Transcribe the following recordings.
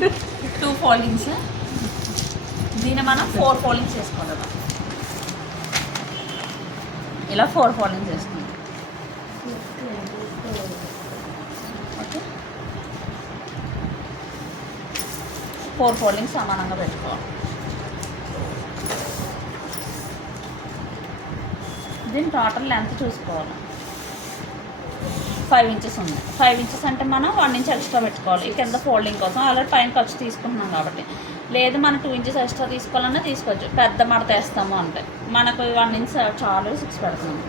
2 foldings. దీన్ని మనం 4 foldings చేసుకోవాలి. ఇలా 4 ఫోల్డింగ్స్ వేసుకుందాం. ఓకే, 4 ఫోల్డింగ్స్ సమానంగా పెట్టుకోవాలి. దీని టోటల్ లెంత్ చూసుకోవాలి. 5 ఇంచెస్ ఉంది. 5 ఇంచెస్ అంటే మనం 1 ఇంచ్ ఎక్స్ట్రా పెట్టుకోవాలి ఈ కింద ఫోల్డింగ్ కోసం. ఆల్రెడీ పైన ఖర్చు తీసుకుంటున్నాం కాబట్టి. లేదు మనం 2 ఇంచెస్ ఎక్స్ట్రా తీసుకోవాలన్నా తీసుకోవచ్చు. పెద్ద మడత వేస్తాము అంటే మనకు 1 ఇంచ్ చాలు. 6 పెడుతున్నాము.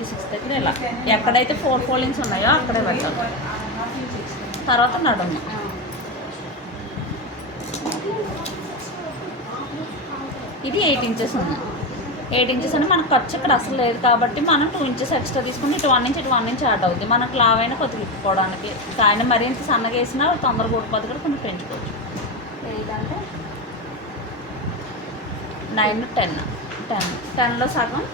ఈ 6 దగ్గర ఇలా ఎక్కడైతే 4 ఫోల్డింగ్స్ ఉన్నాయో అక్కడే పెట్టాలి. తర్వాత నడుము. ఇది 8 ఇంచెస్ ఉంది. 8 ఇంచెస్ అని మనకు ఖర్చు ఇక్కడ అసలు లేదు కాబట్టి మనం 2 ఇంచెస్ ఎక్స్ట్రా తీసుకుని ఇటు 1 ఇంచ్ ఇటు 1 ఇంచ్ యాడ్ అవుతుంది. మనకు లావైనా కొద్దిగా ఇప్పుకోవడానికి. ఆయన మరీ ఇంత సన్నగా వేసినా తొందరగా ఊడిపోతుంది కూడా కొంచెం పెంచుకోవచ్చు. ఏదంటే 9, 10. 10లో సగం.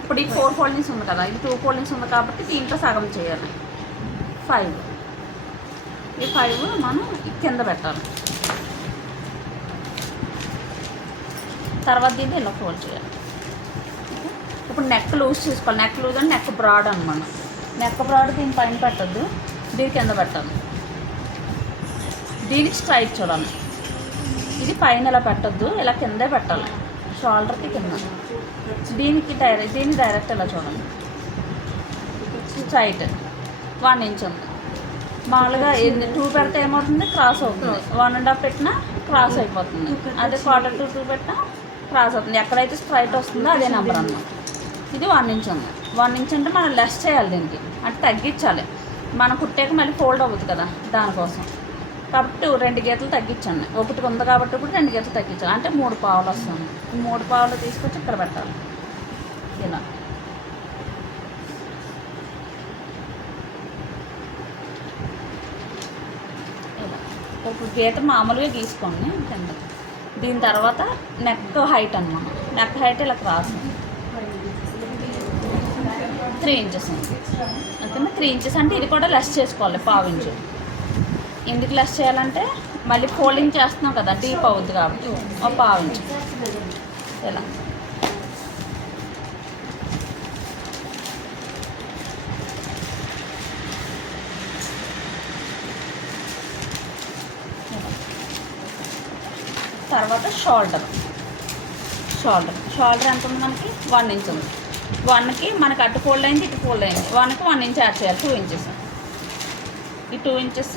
ఇప్పుడు ఈ 4 ఫోల్డింగ్స్ ఉంది కదా, ఇది 2 ఫోల్డింగ్స్ ఉంది కాబట్టి దీంట్లో సగం చేయాలి. 5. ఈ 5 మనం కింద పెట్టాలి. తర్వాత దీన్ని ఇలా ఫోల్డ్ చేయాలి. ఇప్పుడు నెక్ లూజ్ చూసుకోవాలి. నెక్ లూజ్ అంటే నెక్ బ్రాడ్ అనమాట. నెక్ బ్రాడ్ దీని పైన పెట్టద్దు, దీని కింద పెట్టాలి. దీనికి స్ట్రైట్ చూడాలి. ఇది పైన ఇలా పెట్టద్దు, ఇలా కిందే పెట్టాలి. షోల్డర్కి కింద. దీనికి దీన్ని డైరెక్ట్ ఇలా చూడాలి. స్ట్రైట్ 1 ఇంచ్ ఉంది. మామూలుగా 2 పెడితే ఏమవుతుంది, క్రాస్ అవుతుంది. 1.5 పెట్టినా క్రాస్ అయిపోతుంది. అదే 1/4 పెట్టినా క్రాస్ అవుతుంది. ఎక్కడైతే స్ట్రైట్ వస్తుందో అదే నెంబర్ అన్నమాట. ఇది 1 ఇంచ్ ఉంది. 1 ఇంచ్ అంటే మనం లెస్ చేయాలి దీనికి, అంటే తగ్గించాలి. మనం కుట్టాక మళ్ళీ ఫోల్డ్ అవ్వదు కదా, దానికోసం. కాబట్టి 2 గీతలు తగ్గించండి. ఒకటి ఉంది కాబట్టి ఇప్పుడు 2 గీతలు తగ్గించాలి. అంటే 3 పావులు వస్తుంది. ఈ 3 పావులు తీసుకొచ్చి ఇక్కడ పెట్టాలి. ఇలా ఇప్పుడు గీత మామూలుగా గీసుకోండి కింద. దీని తర్వాత నెక్ హైట్ అన్నమాట. నెక్ హైట్ ఇలా క్రాస్ 3 ఇంచెస్ ఉంది. ఓకేనా, 3 ఇంచెస్ అంటే ఇది కూడా లెస్ చేసుకోవాలి. 1/2 ఇంచు. ఎందుకు లెస్ చేయాలంటే మళ్ళీ ఫోల్డింగ్ చేస్తున్నాం కదా, డీప్ అవుద్ది కాబట్టి 1/2 ఇంచు. ఇలా తర్వాత షోల్డర్ ఎంత ఉంది మనకి, 1 ఇంచ్ ఉంది. 1కి మనకి అటు ఫోల్డ్ అయింది, ఇటు ఫోల్డ్ అయింది. 1కి 1 ఇంచ్ యాడ్ చేయాలి. 2 ఇంచెస్. ఈ 2 ఇంచెస్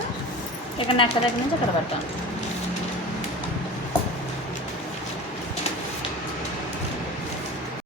ఇక్కడ నెక్క దగ్గర నుంచి ఇక్కడ పెట్టాలి.